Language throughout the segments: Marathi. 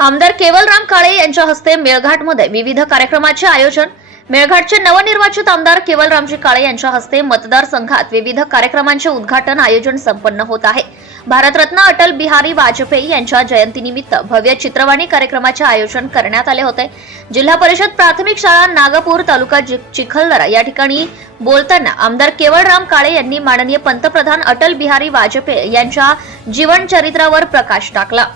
आमदार केवलराम काळे यांच्या हस्ते मेळघाटमध्ये विविध कार्यक्रमाचे आयोजन. मेळघाटचे नवनिर्वाचित आमदार केवलरामजी काळे यांच्या हस्ते मतदारसंघात विविध कार्यक्रमांचे उद्घाटन आयोजन संपन्न होत आहे. भारतरत्न अटल बिहारी वाजपेयी यांच्या जयंतीनिमित्त भव्य चित्रवाणी कार्यक्रमाचे आयोजन करण्यात आले होते. जिल्हा परिषद प्राथमिक शाळा नागपूर तालुका चिखलदरा या ठिकाणी बोलताना आमदार केवळराम काळे यांनी माननीय पंतप्रधान अटल बिहारी वाजपेयी यांच्या जीवनचरित्रावर प्रकाश टाकला.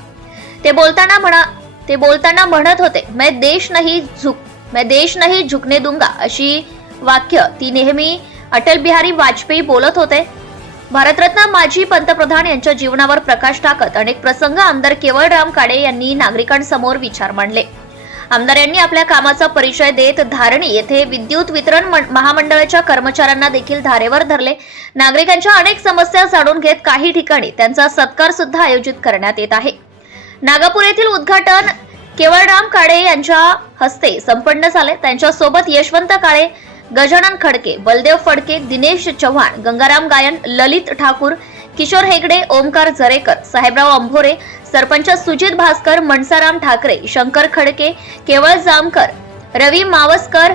ते बोलताना म्हणा ते बोलताना म्हणत होते मैं देश नाही झुक मैं देश नाही झुकने दूंगा अशी वाक्य ती नेहमी अटल बिहारी वाजपेयी बोलत होते. भारतरत्न माजी पंतप्रधान यांच्या जीवनावर प्रकाश टाकत अनेक प्रसंग आमदार केवळराम काळे यांनी नागरिकांसमोर विचार मांडले. आमदार यांनी आपल्या कामाचा परिचय देत धारणी येथे विद्युत वितरण महामंडळाच्या कर्मचाऱ्यांना देखील धारेवर धरले. नागरिकांच्या अनेक समस्या जाणून घेत काही ठिकाणी त्यांचा सत्कार सुद्धा आयोजित करण्यात येत आहे. नागपूर येथील उद्घाटन केवळराम काळे यांच्या हस्ते संपन्न झाले. त्यांच्यासोबत यशवंत काळे गजानन खडके बलदेव फडके दिनेश चव्हाण गंगाराम गायन ललित ठाकूर किशोर हेगडे ओमकार जरेकर साहेबराव अंभोरे सरपंच सुजित भास्कर मनसाराम ठाकरे शंकर खडके केवळ जामकर रवी मावसकर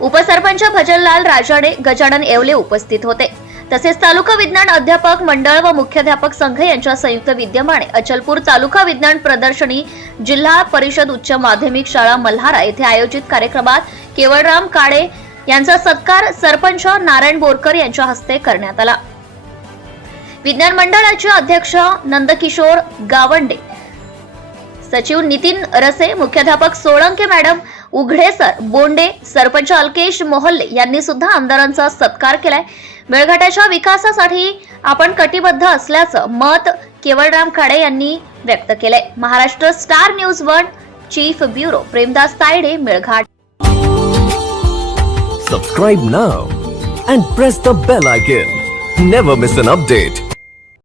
उपसरपंच भजनलाल राजाडे गजानन येवले उपस्थित होते. तसेच तालुका विज्ञान अध्यापक मंडळ व मुख्याध्यापक संघ यांच्या संयुक्त विद्यमाने अचलपूर तालुका विज्ञान प्रदर्शनी जिल्हा परिषद उच्च माध्यमिक शाळा मल्हारा येथे आयोजित कार्यक्रमात केवळराम काळे यांचा सत्कार सरपंच नारायण बोरकर यांच्या हस्ते करण्यात आला. विज्ञान मंडळाचे अध्यक्ष नंदकिशोर गावंडे सचिव नितीन रसे मुख्याध्यापक सोळंके मॅडम उघडे सर बोंडे सरपंच अल्केश मोहल्ले यांनी सुद्धा आमदारांचा सत्कार केलाय. मेळघाटाच्या विकासासाठी आपण कटिबद्ध असल्याचं मत केवळराम खाडे यांनी व्यक्त केलंय. Maharashtra star news one chief bureau Premdas Tayade Melghat. Subscribe now and press the bell icon never miss an update